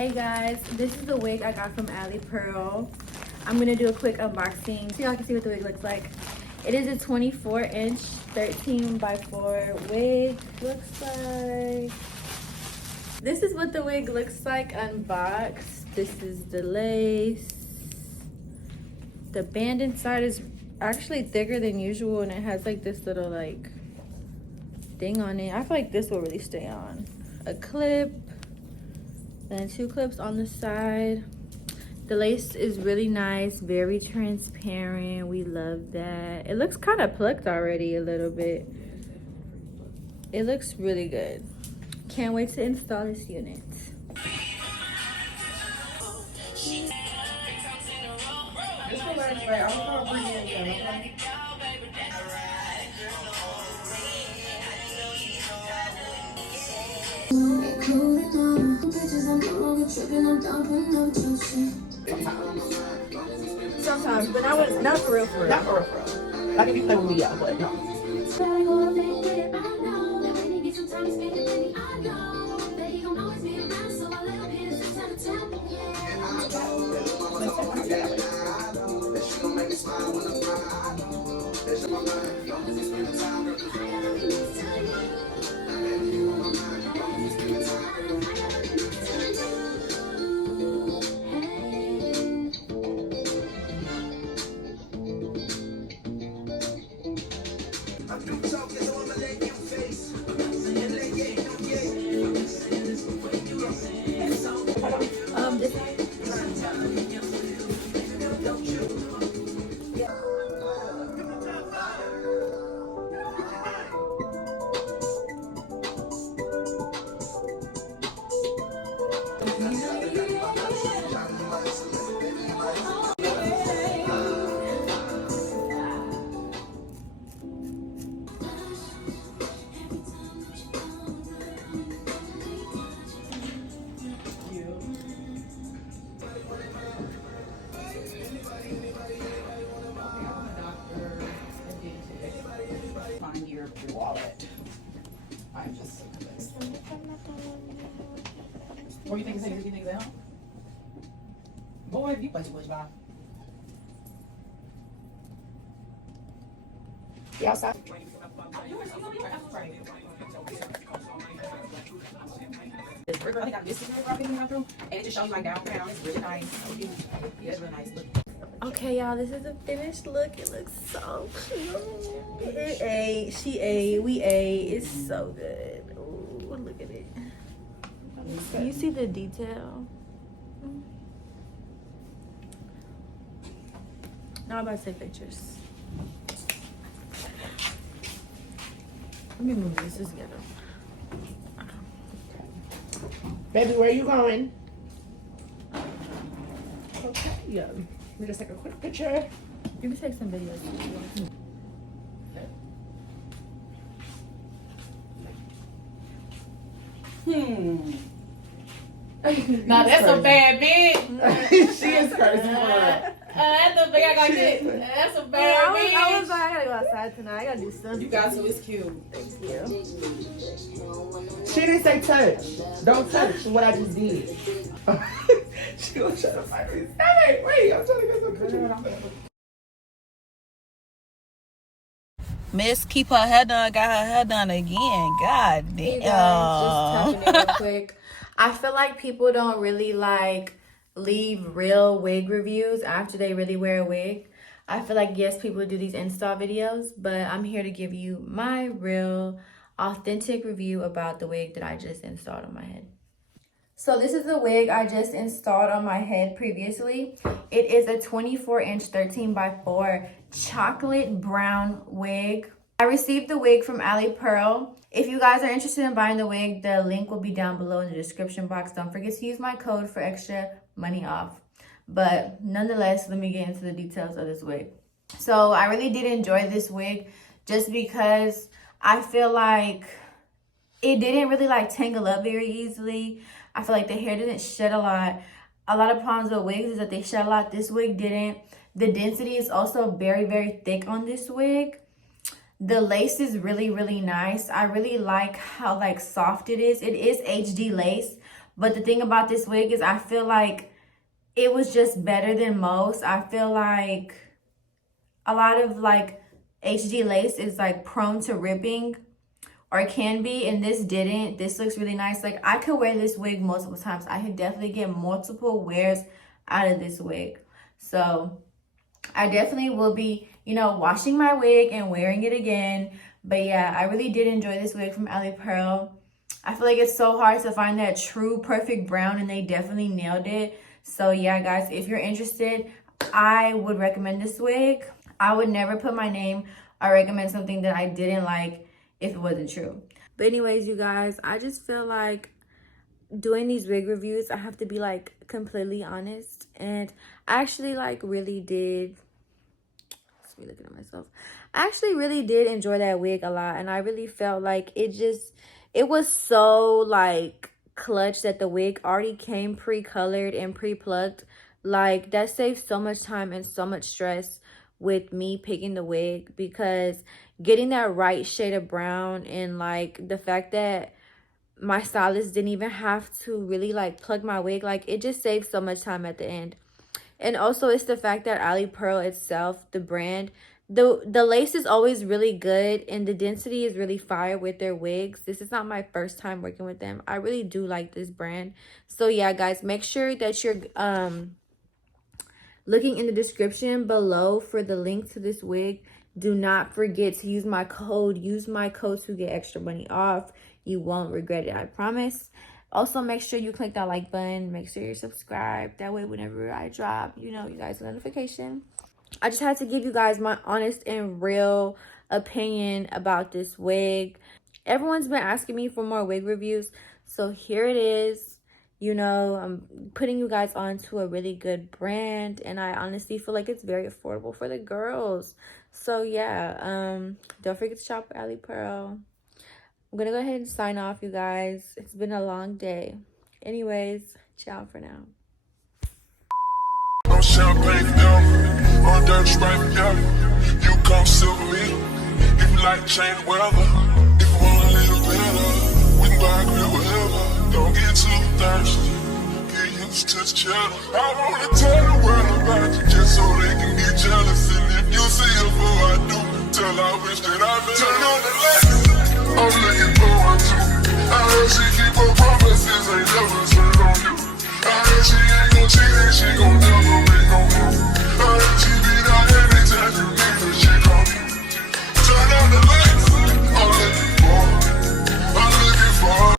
Hey guys, this is the wig I got from Alipearl. I'm gonna do a quick unboxing so y'all can see what the wig looks like. It is a 24-inch 13x4 wig. Looks like this is what the wig looks like unboxed. This is the lace. The band inside is actually thicker than usual, and it has like this little like thing on it. I feel like this will really stay on. A clip, then 2 clips on the side. The lace is really nice, very transparent. We love that. It looks kind of plucked already a little bit. It looks really good. Can't wait to install this unit. Sometimes, but not for real, for real. Not for real. Like if you play with me, yeah, but no. Find your wallet. I'm just what do you think is taking things out? Boy, you play too much, Bob. Yeah, outside. I think I this is in my room, and it just shows you like downtown. It's really nice. Yeah, it's really nice. Okay, y'all, this is the finished look. It looks so cute. It ate, she ate, we ate. It's so good. Ooh, look at it. You see the detail? Now I'm about to take pictures. Let me move this together. Baby, where are you going? Okay, yeah. Let me just take a quick picture. You can take some videos. Now that's a bad bitch. She is crazy for her. That's a bad bitch. That's a bad bitch. I was like, I gotta go outside tonight. I gotta do something. You got to. It's cute. Thank you. She didn't say touch. Don't touch what I just did. She gonna try to fight me. Hey, wait, I'm trying to get some pictures. Miss, keep her hair done, got her hair done again. God damn. Hey guys, just tapping in real quick. I feel like people don't really like leave real wig reviews after they really wear a wig. I feel like, yes, people do these install videos, but I'm here to give you my real, authentic review about the wig that I just installed on my head. So this is the wig I just installed on my head previously. It is a 24-inch 13x4 chocolate brown wig. I received the wig from Alipearl. If you guys are interested in buying the wig, the link will be down below in the description box. Don't forget to use my code for extra money off. But nonetheless, let me get into the details of this wig. So I really did enjoy this wig just because I feel like it didn't really like tangle up very easily. I feel like the hair didn't shed a lot. A lot of problems with wigs is that they shed a lot. This wig didn't. The density is also very, very thick on this wig. The lace is really, really nice. I really like how like soft it is. It is HD lace, But the thing about this wig is I feel like it was just better than most. I feel like a lot of like HG lace is like prone to ripping, or can be, and this didn't. This looks really nice. Like I could wear this wig multiple times. I could definitely get multiple wears out of this wig. So I definitely will be, you know, washing my wig and wearing it again. But yeah, I really did enjoy this wig from Alipearl. I feel like it's so hard to find that true perfect brown, and they definitely nailed it. So yeah, guys, if you're interested, I would recommend this wig. I would never put my name or recommend something that I didn't like if it wasn't true. But anyways, you guys, I just feel like doing these wig reviews, I have to be like completely honest. And I actually like really did, let's be looking at myself. I actually really did enjoy that wig a lot. And I really felt like it was so like clutch that the wig already came pre-colored and pre-plucked. Like that saved so much time and so much stress with me picking the wig, because getting that right shade of brown, and like the fact that my stylist didn't even have to really like plug my wig, like it just saved so much time at the end. And also it's the fact that Alipearl itself, the brand, the lace is always really good, and the density is really fire with their wigs. This is not my first time working with them. I really do like this brand. So yeah, guys, make sure that you're looking in the description below for the link to this wig. Do not forget to use my code. Use my code to get extra money off. You won't regret it, I promise. Also, make sure you click that like button. Make sure you're subscribed. That way, whenever I drop, you know, you guys get a notification. I just had to give you guys my honest and real opinion about this wig. Everyone's been asking me for more wig reviews, so here it is. You know, I'm putting you guys on to a really good brand, and I honestly feel like it's very affordable for the girls. So yeah, don't forget to shop at Alipearl. I'm gonna go ahead and sign off, you guys. It's been a long day. Anyways, ciao for now. On champagne, yeah. On dirty stripe, yeah. You come sit with me. If you like change weather, if you wanna live better, we can buy a grill wherever. Don't get too thirsty. Get used to the cheddar. I wanna tell the world about you just so they can get jealous. And if you see it before I do, tell I wish that I met.